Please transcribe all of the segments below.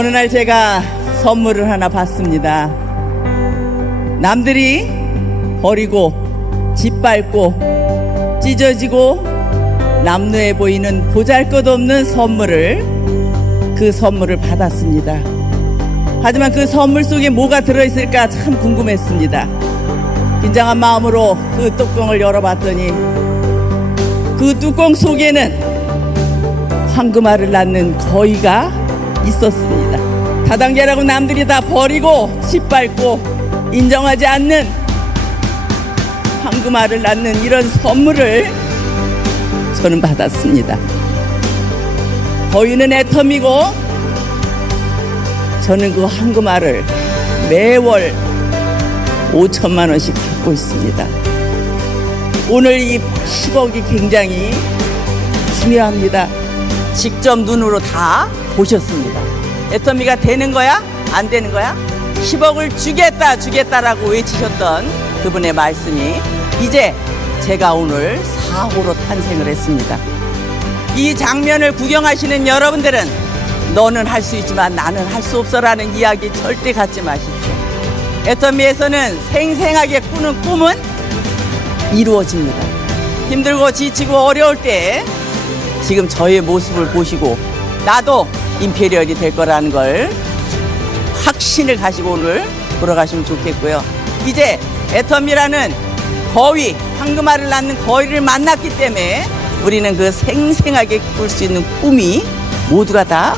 어느 날 제가 선물을 하나 받습니다. 남들이 버리고 짓밟고 찢어지고 남루해 보이는 보잘것없는 그 선물을 받았습니다. 하지만 그 선물 속에 뭐가 들어있을까 참 궁금했습니다. 긴장한 마음으로 그 뚜껑을 열어봤더니 그 뚜껑 속에는 황금알을 낳는 거위가 있었습니다. 다단계라고 남들이 다 버리고 짓밟고 인정하지 않는 황금알을 낳는 이런 선물을 저는 받았습니다. 거위는 애텀이고 저는 그 황금알을 매월 5천만 원씩 받고 있습니다. 오늘 이 10억이 굉장히 중요합니다. 직접 눈으로 다 보셨습니다. 애터미가 되는 거야? 안 되는 거야? 10억을 주겠다라고 외치셨던 그분의 말씀이 이제 제가 오늘 4호로 탄생을 했습니다. 이 장면을 구경하시는 여러분들은 너는 할 수 있지만 나는 할 수 없어라는 이야기 절대 갖지 마십시오. 애터미에서는 생생하게 꾸는 꿈은 이루어집니다. 힘들고 지치고 어려울 때 지금 저의 모습을 보시고 나도 임페리얼이 될 거라는 걸 확신을 가지고 오늘 돌아가시면 좋겠고요. 이제 애텀이라는 거위, 황금알을 낳는 거위를 만났기 때문에 우리는 그 생생하게 꿀 수 있는 꿈이 모두가 다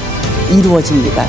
이루어집니다.